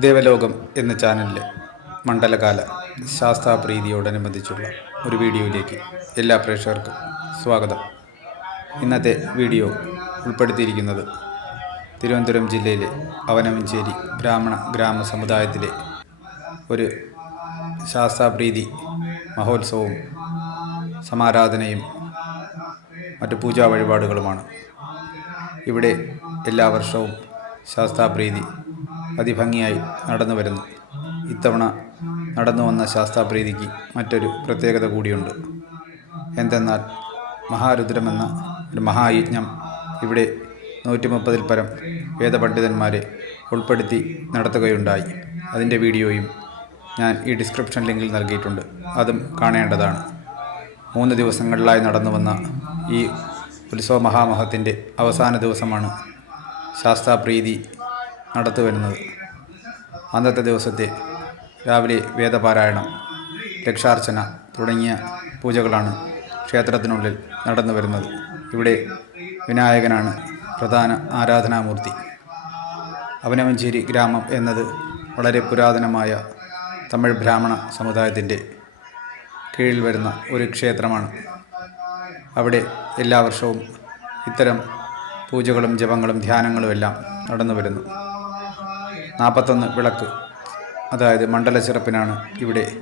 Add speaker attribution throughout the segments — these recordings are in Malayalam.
Speaker 1: ദേവലോകം എന്ന ചാനലിലെ മണ്ഡലകാല ശാസ്ത്രാപ്രീതിയോടനുബന്ധിച്ചുള്ള ഒരു വീഡിയോയിലേക്ക് എല്ലാ പ്രേക്ഷകർക്കും സ്വാഗതം. ഇന്നത്തെ വീഡിയോ ഉൾപ്പെടുത്തിയിരിക്കുന്നത് തിരുവനന്തപുരം ജില്ലയിലെ അവനമഞ്ചേരി ബ്രാഹ്മണ ഗ്രാമസമുദായത്തിലെ ഒരു ശാസ്ത്രാപ്രീതി മഹോത്സവവും സമാരാധനയും മറ്റ് പൂജാ വഴിപാടുകളുമാണ്. ഇവിടെ എല്ലാ വർഷവും ശാസ്താപ്രീതി അതിഭംഗിയായി നടന്നു വരുന്നു. ഇത്തവണ നടന്നു വന്ന ശാസ്താപ്രീതിക്ക് മറ്റൊരു പ്രത്യേകത കൂടിയുണ്ട്. എന്തെന്നാൽ മഹാരുദ്രമെന്ന ഒരു മഹായജ്ഞം ഇവിടെ നൂറ്റി മുപ്പതിൽ പരം വേദപണ്ഡിതന്മാരെ ഉൾപ്പെടുത്തി നടത്തുകയുണ്ടായി. അതിന്റെ വീഡിയോയും ഞാൻ ഈ ഡിസ്ക്രിപ്ഷൻ ലിങ്കിൽ നൽകിയിട്ടുണ്ട്. അതും കാണേണ്ടതാണ്. മൂന്ന് ദിവസങ്ങളിലായി നടന്നു വന്ന ഈ ഉത്സവ മഹാമഹത്തിന്റെ അവസാന ദിവസമാണ് ശാസ്താപ്രീതി നടത്തുവരുന്നത്. അന്നത്തെ ദിവസത്തെ രാവിലെ വേദപാരായണം ലക്ഷാർച്ചന തുടങ്ങിയ പൂജകളാണ് ക്ഷേത്രത്തിനുള്ളിൽ നടന്നു വരുന്നത് ഇവിടെ വിനായകനാണ് പ്രധാന ആരാധനാമൂർത്തി. അവനമഞ്ചേരി ഗ്രാമം എന്നത് വളരെ പുരാതനമായ തമിഴ് ബ്രാഹ്മണ സമുദായത്തിന്റെ കീഴിൽ വരുന്ന ഒരു ക്ഷേത്രമാണ്. അവിടെ എല്ലാ വർഷവും ഇത്തരം പൂജകളും ജപങ്ങളും ധ്യാനങ്ങളുമെല്ലാം നടന്നു വരുന്നു നാൽപ്പത്തൊന്ന് വിളക്ക്. അതായത് മണ്ഡല മണ്ഡലച്ചിറപ്പിനാണ് ഇവിടെ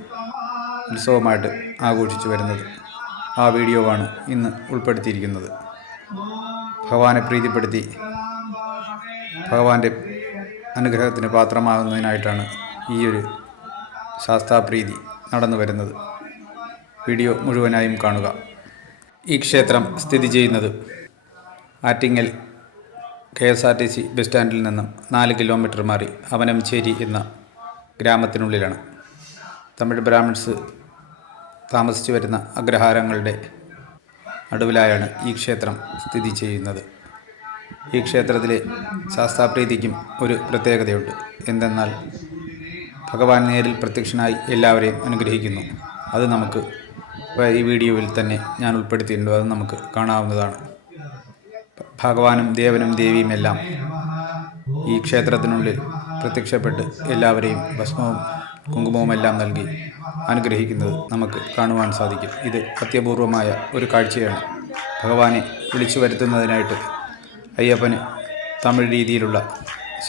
Speaker 1: ഉത്സവമായിട്ട് ആഘോഷിച്ചു വരുന്നത്. ആ വീഡിയോ ആണ് ഇന്ന് ഉൾപ്പെടുത്തിയിരിക്കുന്നത്. ഭഗവാനെ പ്രീതിപ്പെടുത്തി ഭഗവാന്റെ അനുഗ്രഹത്തിന് പാത്രമാകുന്നതിനായിട്ടാണ് ഈയൊരു ശാസ്താപ്രീതി നടന്നു വരുന്നത്. വീഡിയോ മുഴുവനായും കാണുക. ഈ ക്ഷേത്രം സ്ഥിതി ചെയ്യുന്നത് Attingal K S R T C bus സ്റ്റാൻഡിൽ നിന്നും നാല് കിലോമീറ്റർ മാറി അവനംചേരി എന്ന ഗ്രാമത്തിനുള്ളിലാണ്. തമിഴ് ബ്രാഹ്മിൺസ് താമസിച്ചു വരുന്ന അഗ്രഹാരങ്ങളുടെ നടുവിലായാണ് ഈ ക്ഷേത്രം സ്ഥിതി ചെയ്യുന്നത്. ഈ ക്ഷേത്രത്തിലെ ശാസ്താപ്രീതിക്കും ഒരു പ്രത്യേകതയുണ്ട്. എന്തെന്നാൽ ഭഗവാൻ നേരിൽ പ്രത്യക്ഷനായി എല്ലാവരെയും അനുഗ്രഹിക്കുന്നു. അത് നമുക്ക് ഈ വീഡിയോയിൽ തന്നെ ഞാൻ ഉൾപ്പെടുത്തിയിട്ടുണ്ട്. അത് നമുക്ക് കാണാവുന്നതാണ്. ഭഗവാനും ദേവനും ദേവിയുമെല്ലാം ഈ ക്ഷേത്രത്തിനുള്ളിൽ പ്രത്യക്ഷപ്പെട്ട് എല്ലാവരെയും ഭസ്മവും കുങ്കുമവുമെല്ലാം നൽകി അനുഗ്രഹിക്കുന്നത് നമുക്ക് കാണുവാൻ സാധിക്കും. ഇത് അത്യപൂർവമായ ഒരു കാഴ്ചയാണ്. ഭഗവാനെ വിളിച്ചു വരുത്തുന്നതിനായിട്ട് അയ്യപ്പന് തമിഴ് രീതിയിലുള്ള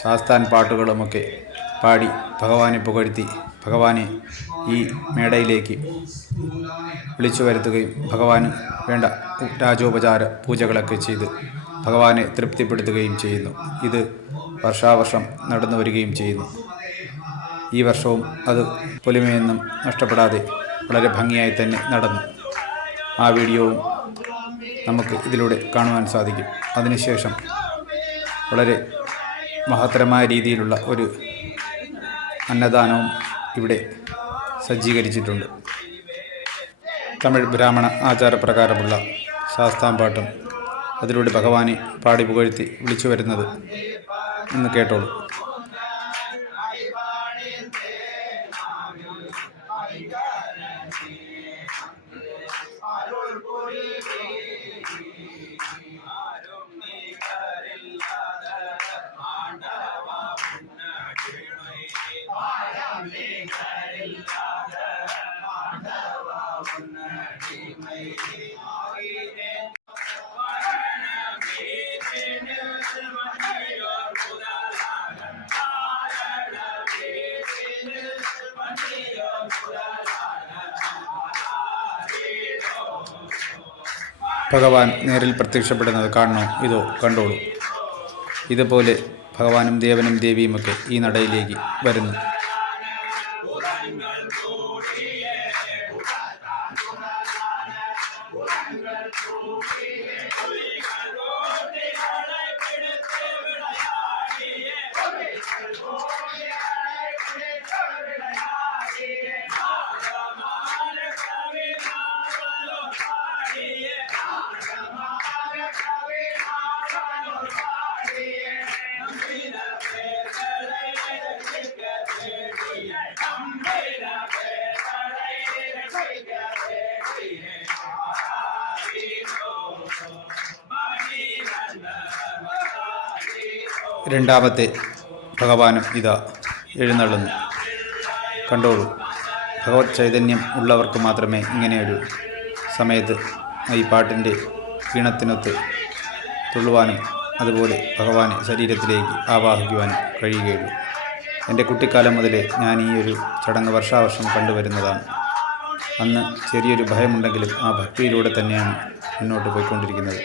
Speaker 1: ശാസ്താൻ പാട്ടുകളുമൊക്കെ പാടി ഭഗവാനെ പുകഴ്ത്തി ഭഗവാനെ ഈ മേടയിലേക്ക് വിളിച്ചു വരുത്തുകയും ഭഗവാന് വേണ്ട രാജോപചാര പൂജകളൊക്കെ ചെയ്ത് ഭഗവാനെ തൃപ്തിപ്പെടുത്തുകയും ചെയ്യുന്നു. ഇത് വർഷാവർഷം നടന്നു വരികയും ചെയ്യുന്നു. ഈ വർഷവും അത് പൊലിമയൊന്നും നഷ്ടപ്പെടാതെ വളരെ ഭംഗിയായി തന്നെ നടന്നു. ആ വീഡിയോവും നമുക്ക് ഇതിലൂടെ കാണുവാൻ സാധിക്കും. അതിനുശേഷം വളരെ മഹത്തരമായ രീതിയിലുള്ള ഒരു അന്നദാനവും ഇവിടെ സജ്ജീകരിച്ചിട്ടുണ്ട്. തമിഴ് ബ്രാഹ്മണ ആചാരപ്രകാരമുള്ള ശാസ്താംപാട്ടും അതിലൂടെ ഭഗവാനെ പാടി പുകഴ്ത്തി വിളിച്ചു വരുന്നത് എന്ന് കേട്ടോളൂ. ഭഗവാൻ നേരിൽ പ്രത്യക്ഷപ്പെടുന്നത് കാണണോ? ഇതോ കണ്ടോളൂ. ഇതുപോലെ ഭഗവാനും ദേവനും ദേവിയുമൊക്കെ ഈ നടയിലേക്ക് വരുന്നു. രണ്ടാമത്തെ ഭഗവാനും ഇതാ
Speaker 2: എഴുന്നള്ളുന്നു. കണ്ടോളൂ ഭഗവത് ചൈതന്യം ഉള്ളവർക്ക് മാത്രമേ ഇങ്ങനെയൊരു സമയത്ത് ഈ പാട്ടിന്റെ ഈണത്തിനൊത്ത് തുള്ളുവാനും അതുപോലെ ഭഗവാനെ ശരീരത്തിലേക്ക് ആവാഹിക്കുവാനും കഴിയുകയുള്ളൂ. എന്റെ കുട്ടിക്കാലം മുതലേ ഞാൻ ഈ ഒരു ചടങ്ങ് വർഷാവർഷം കണ്ടുവരുന്നതാണ്. അന്ന് ചെറിയൊരു ഭയമുണ്ടെങ്കിലും ആ ഭക്തിയിലൂടെ തന്നെയാണ് മുന്നോട്ട് പോയിക്കൊണ്ടിരിക്കുന്നത്.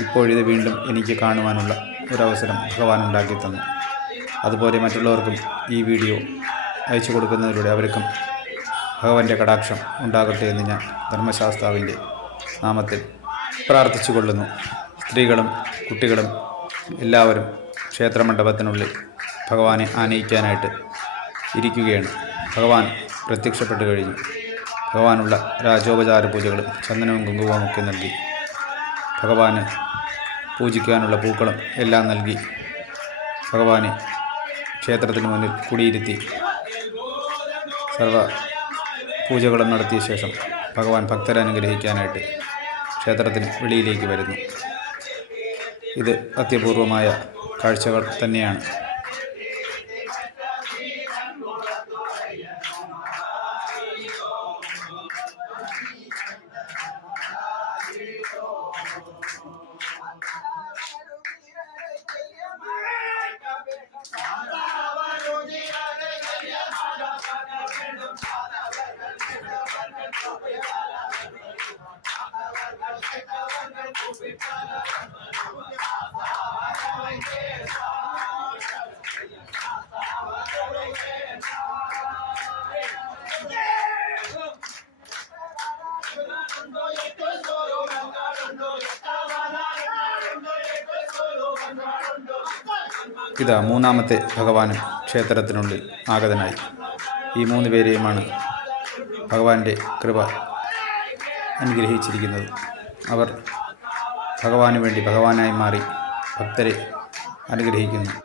Speaker 2: ഇപ്പോഴിത് വീണ്ടും എനിക്ക് കാണുവാനുള്ള ഒരവസരം ഭഗവാൻ ഉണ്ടാക്കി തന്നു. അതുപോലെ മറ്റുള്ളവർക്കും ഈ വീഡിയോ അയച്ചു കൊടുക്കുന്നതിലൂടെ അവർക്കും ഭഗവാന്റെ കടാക്ഷം ഉണ്ടാകട്ടെ എന്ന് ഞാൻ ധർമ്മശാസ്താവിന്റെ നാമത്തിൽ പ്രാർത്ഥിച്ചു കൊള്ളുന്നു സ്ത്രീകളും കുട്ടികളും എല്ലാവരും ക്ഷേത്രമണ്ഡപത്തിനുള്ളിൽ ഭഗവാനെ ആനയിക്കാനായിട്ട് ഇരിക്കുകയാണ്. ഭഗവാൻ പ്രത്യക്ഷപ്പെട്ടു കഴിഞ്ഞു. ഭഗവാനുള്ള രാജോപചാര പൂജകളും ചന്ദനവും കുങ്കുമവും ഒക്കെ നൽകി ഭഗവാന് പൂജിക്കാനുള്ള പൂക്കളും എല്ലാം നൽകി ഭഗവാനെ ക്ഷേത്രത്തിന് മുന്നിൽ കുടിയിരുത്തി സർവ പൂജകളും നടത്തിയ ശേഷം ഭഗവാൻ ഭക്തരെ അനുഗ്രഹിക്കാനായിട്ട് ക്ഷേത്രത്തിന് വെളിയിലേക്ക് വരുന്നു. ഇത് അത്യപൂർവമായ കാഴ്ചകൾ തന്നെയാണ്. ഇതാ മൂന്നാമത്തെ ഭഗവാനും ക്ഷേത്രത്തിനുള്ളിൽ ആഗതനായി. ഈ മൂന്ന് പേരെയുമാണ് ഭഗവാന്റെ കൃപ അനുഗ്രഹിച്ചിരിക്കുന്നത്. അവർ ഭഗവാന് വേണ്ടി ഭഗവാനായി മാറി ഭക്തരെ അനുഗ്രഹിക്കുന്നു.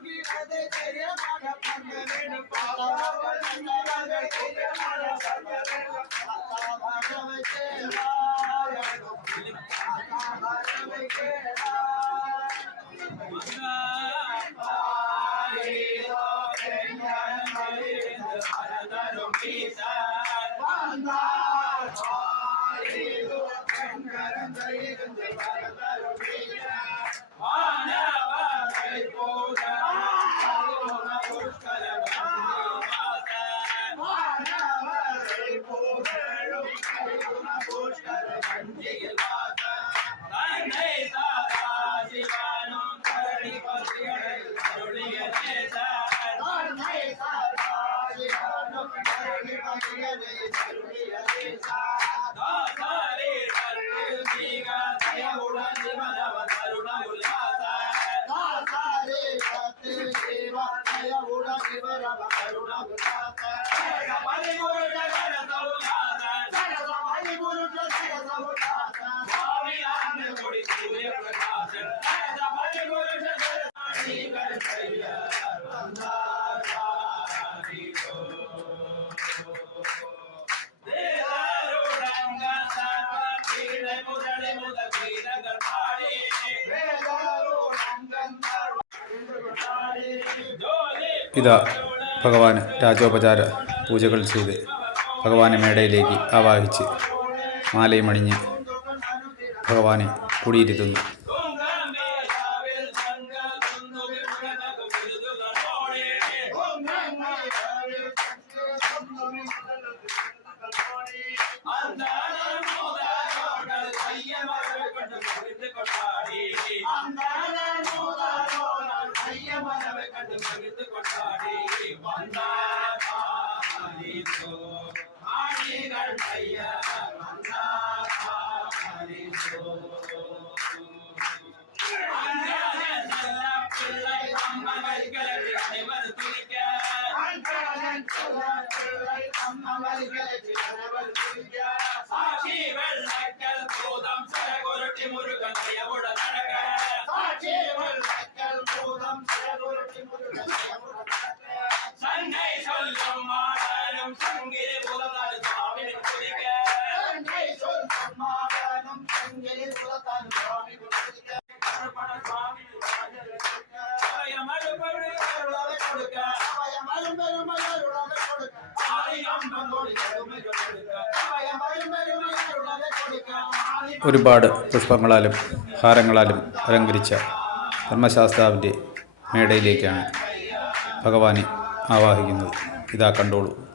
Speaker 2: ഇതാ ഭഗവാൻ രാജോപചാര പൂജകൾ ചെയ്ത് ഭഗവാനെ മേടയിലേക്ക് ആവാഹിച്ച് മാലയും അണിഞ്ഞ് ഭഗവാനെ കുടിയിരുത്തുന്നു. ഒരുപാട് പുഷ്പങ്ങളാലും ഹാരങ്ങളാലും അലങ്കരിച്ച ധർമ്മശാസ്താവിന്റെ മേടയിലേക്കാണ് ഭഗവാനെ ആവാഹിക്കുന്നത്. ഇതാ കണ്ടോളൂ.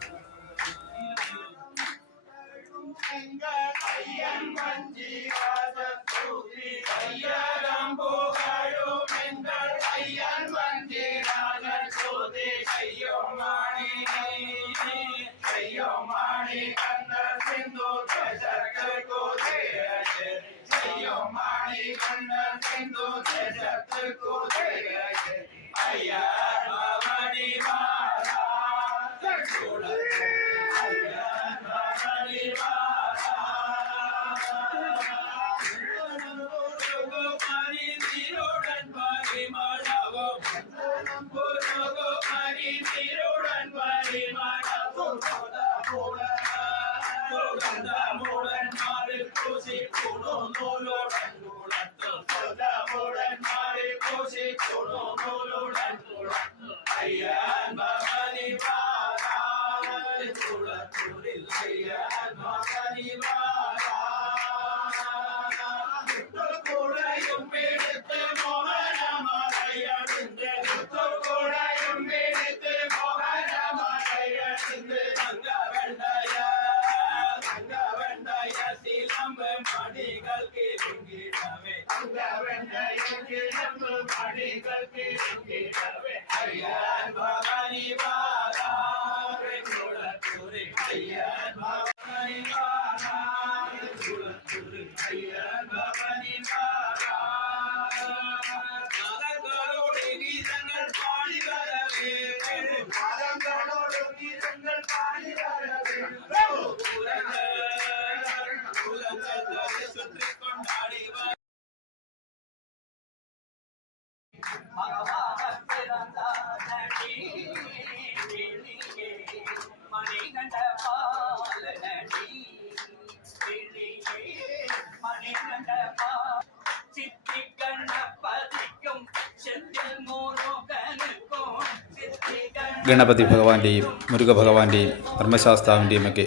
Speaker 2: ഗണപതി ഭഗവാന്റെയും മുരുക ഭഗവാന്റെയും ധർമ്മശാസ്താവിന്റെയും ഒക്കെ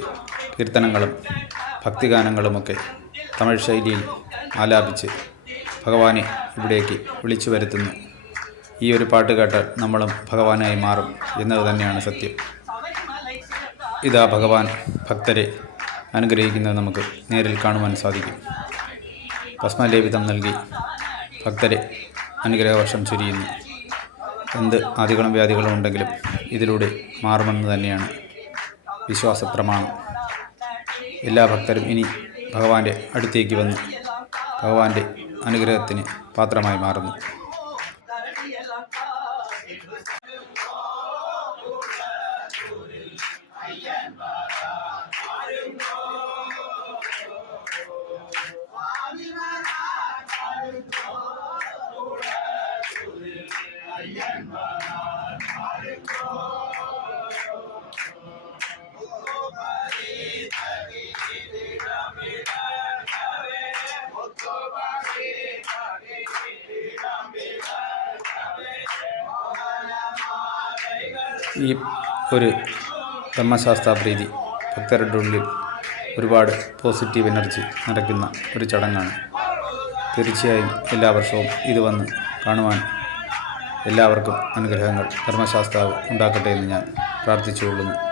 Speaker 2: കീർത്തനങ്ങളും ഭക്തിഗാനങ്ങളുമൊക്കെ തമിഴ് ശൈലിയിൽ ആലാപിച്ച് ഭഗവാനെ ഇവിടേക്ക് വിളിച്ചു വരുത്തുന്നു. ഈ ഒരു പാട്ട് കേട്ടാൽ നമ്മളും ഭഗവാനായി മാറും എന്നത് തന്നെയാണ് സത്യം. ഇതാ ഭഗവാൻ ഭക്തരെ അനുഗ്രഹിക്കുന്നത് നമുക്ക് നേരിൽ കാണുവാൻ സാധിക്കും. ഭസ്മലേപിതം നൽകി ഭക്തരെ അനുഗ്രഹവർഷം ചൊരിയുന്നു. എന്ത് ആദികളും വ്യാധികളും ഉണ്ടെങ്കിലും ഇതിലൂടെ മാറുമെന്ന് തന്നെയാണ് വിശ്വാസ പ്രമാണം എല്ലാ ഭക്തരും ഇനി ഭഗവാന്റെ അടുത്തേക്ക് വന്ന് ഭഗവാന്റെ അനുഗ്രഹത്തിന് പാത്രമായി മാറുന്നു. ഈ ഒരു ബ്രഹ്മശാസ്ത്ര പ്രീതി ഭക്തരുടെ ഉള്ളിൽ ഒരുപാട് പോസിറ്റീവ് എനർജി നടക്കുന്ന ഒരു ചടങ്ങാണ്. തീർച്ചയായും എല്ലാ വർഷവും ഇത് വന്ന് കാണുവാൻ എല്ലാവർക്കും അനുഗ്രഹങ്ങൾ ധർമ്മശാസ്ത്രാവ് ഉണ്ടാക്കട്ടെ എന്ന് ഞാൻ പ്രാർത്ഥിച്ചുകൊള്ളുന്നു.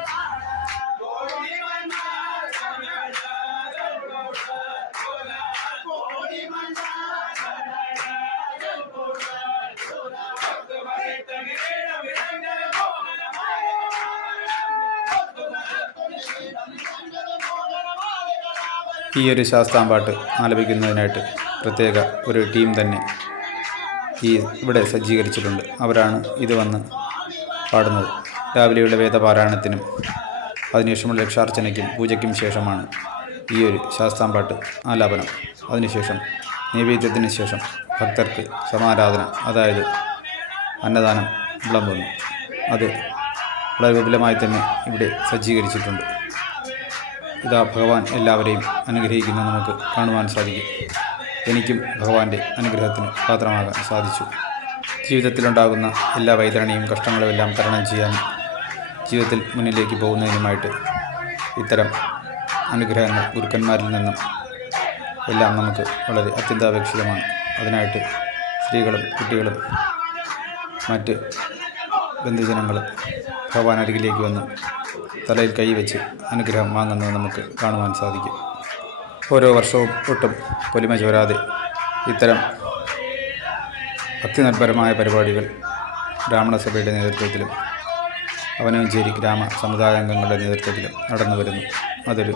Speaker 2: ഈ ഒരു ശാസ്താംപാട്ട് ആലപിക്കുന്നതിനായിട്ട് പ്രത്യേക ഒരു ടീം തന്നെ ഈ ഇവിടെ സജ്ജീകരിച്ചിട്ടുണ്ട്. അവരാണ് ഇത് വന്ന് പാടുന്നത്. രാവിലെയുള്ള വേദപാരായണത്തിനും അതിനുശേഷമുള്ള രക്ഷാർച്ചനയ്ക്കും പൂജയ്ക്കും ശേഷമാണ് ഈ ഒരു ശാസ്താംപാട്ട് ആലാപനം. അതിനുശേഷം നൈവേദ്യത്തിന് ശേഷം ഭക്തർക്ക് സമാരാധന അതായത് അന്നദാനം വിളമ്പുന്നു. അത് വളരെ വിപുലമായി തന്നെ ഇവിടെ സജ്ജീകരിച്ചിട്ടുണ്ട്. ഇതാ ഭഗവാൻ എല്ലാവരെയും അനുഗ്രഹിക്കുന്ന നമുക്ക് കാണുവാൻ സാധിക്കും. എനിക്കും ഭഗവാന്റെ അനുഗ്രഹത്തിന് പാത്രമാകാൻ സാധിച്ചു. ജീവിതത്തിലുണ്ടാകുന്ന എല്ലാ വൈതരണിയും കഷ്ടങ്ങളും എല്ലാം തരണം ചെയ്യാൻ
Speaker 1: ജീവിതത്തിൽ മുന്നിലേക്ക് പോകുന്നതിനുമായിട്ട് ഇത്തരം അനുഗ്രഹങ്ങൾ ഗുരുക്കന്മാരിൽ നിന്നും എല്ലാം നമുക്ക് വളരെ അത്യന്താപേക്ഷിതമാണ്. അതിനായിട്ട് സ്ത്രീകളും കുട്ടികളും മറ്റ് ബന്ധുജനങ്ങളും ഭഗവാൻ അരികിലേക്ക് വന്ന് തലയിൽ കൈവച്ച് അനുഗ്രഹം വാങ്ങുന്നത് നമുക്ക് കാണുവാൻ സാധിക്കും. ഓരോ വർഷവും ഒട്ടും പൊലിമ ചോരാതെ ഇത്തരം ഭക്തിനിർഭരമായ പരിപാടികൾ ബ്രാഹ്മണസഭയുടെ നേതൃത്വത്തിലും അവനഞ്ചേരി ഗ്രാമ സമുദായാംഗങ്ങളുടെ നേതൃത്വത്തിലും നടന്നു വരുന്നു. അതൊരു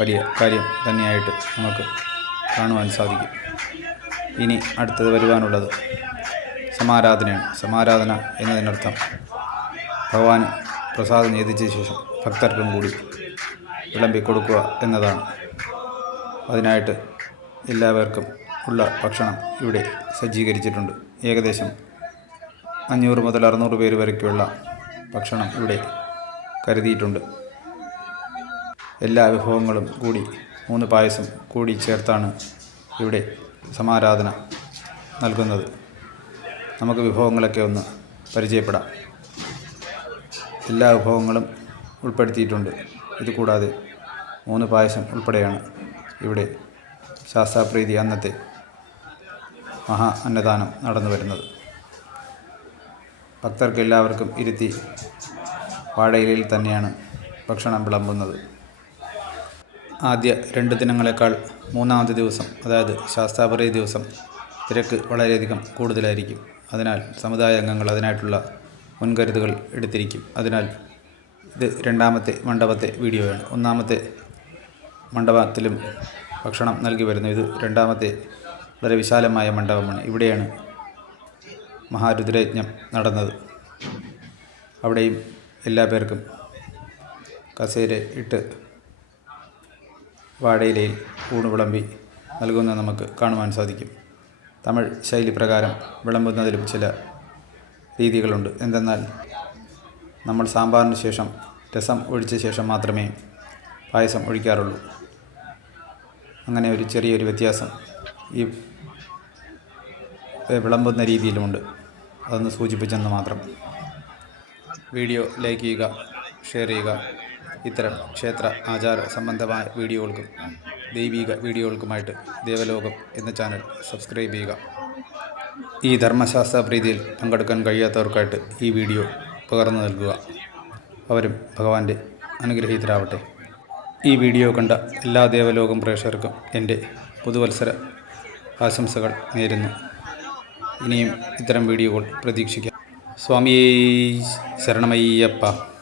Speaker 1: വലിയ കാര്യം തന്നെയായിട്ട് നമുക്ക് കാണുവാൻ സാധിക്കും. ഇനി അടുത്തത് വരുവാനുള്ളത് സമാരാധനയാണ്. സമാരാധന എന്നതിനർത്ഥം ഭഗവാന് പ്രസാദം നേതിച്ച ശേഷം ഭക്തർക്കും കൂടി വിളമ്പി കൊടുക്കുക എന്നതാണ്. അതിനായിട്ട് എല്ലാവർക്കും ഉള്ള ഭക്ഷണം ഇവിടെ സജ്ജീകരിച്ചിട്ടുണ്ട്. ഏകദേശം അഞ്ഞൂറ് മുതൽ അറുന്നൂറ് പേര് വരയ്ക്കുള്ള ഭക്ഷണം ഇവിടെ കരുതിയിട്ടുണ്ട്. എല്ലാ വിഭവങ്ങളും കൂടി മൂന്ന് പായസം കൂടി ചേർത്താണ് ഇവിടെ സമാരാധന നൽകുന്നത്. നമുക്ക് വിഭവങ്ങളൊക്കെ ഒന്ന് പരിചയപ്പെടാം. എല്ലാ വിഭവങ്ങളും ഉൾപ്പെടുത്തിയിട്ടുണ്ട്. ഇത് കൂടാതെ മൂന്ന് പായസം ഉൾപ്പെടെയാണ് ഇവിടെ ശാസ്താപ്രീതി അന്നത്തെ മഹാ അന്നദാനം നടന്നു വരുന്നത്. ഭക്തർക്ക് എല്ലാവർക്കും ഇരുത്തി വാഴയിലയിൽ തന്നെയാണ് ഭക്ഷണം വിളമ്പുന്നത്. ആദ്യ രണ്ട് ദിനങ്ങളെക്കാൾ മൂന്നാമത്തെ ദിവസം അതായത് ശാസ്താപരി ദിവസം തിരക്ക് വളരെയധികം കൂടുതലായിരിക്കും. അതിനാൽ സമുദായ അംഗങ്ങൾ അതിനായിട്ടുള്ള മുൻകരുതുകൾ എടുത്തിരിക്കും. അതിനാൽ ഇത് രണ്ടാമത്തെ മണ്ഡപത്തെ വീഡിയോയാണ്. ഒന്നാമത്തെ മണ്ഡപത്തിലും ഭക്ഷണം നൽകി വരുന്നു. ഇത് രണ്ടാമത്തെ വളരെ വിശാലമായ മണ്ഡപമാണ്. ഇവിടെയാണ് മഹാരുദ്രയജ്ഞം നടന്നത്. അവിടെയും എല്ലാ പേർക്കും കസേര ഇട്ട് വാഴയിലയിൽ ഊണ് വിളമ്പി നൽകുന്നത് നമുക്ക് കാണുവാൻ സാധിക്കും. തമിഴ് ശൈലി പ്രകാരം വിളമ്പുന്നതിലും ചില രീതികളുണ്ട്. എന്തെന്നാൽ നമ്മൾ സാമ്പാറിന് ശേഷം രസം ഒഴിച്ച ശേഷം മാത്രമേ പായസം ഒഴിക്കാറുള്ളൂ. അങ്ങനെ ഒരു ചെറിയൊരു വ്യത്യാസം ഈ വിളമ്പുന്ന രീതിയിലുമുണ്ട്. അതൊന്ന് സൂചിപ്പിച്ചെന്ന് മാത്രം. വീഡിയോ ലൈക്ക് ചെയ്യുക ഷെയർ ചെയ്യുക. ഇത്തരം ക്ഷേത്ര ആചാര സംബന്ധമായ വീഡിയോകൾക്കും ദൈവിക വീഡിയോകൾക്കുമായിട്ട് ദേവലോകം എന്ന ചാനൽ സബ്സ്ക്രൈബ് ചെയ്യുക. ഈ ധർമ്മശാസ്ത്ര പ്രീതിയിൽ പങ്കെടുക്കാൻ കഴിയാത്തവർക്കായിട്ട് ഈ വീഡിയോ പകർന്നു നൽകുക. അവരും ഭഗവാന്റെ അനുഗ്രഹീതരാവട്ടെ. ഈ വീഡിയോ കണ്ട എല്ലാ ദേവലോകം പ്രേക്ഷകർക്കും എന്റെ പുതുവത്സര ആശംസകൾ നേരുന്നു. ഇനിയും ഇത്തരം വീഡിയോകൾ പ്രതീക്ഷിക്കാം. സ്വാമിയേ ശരണമയ്യപ്പ.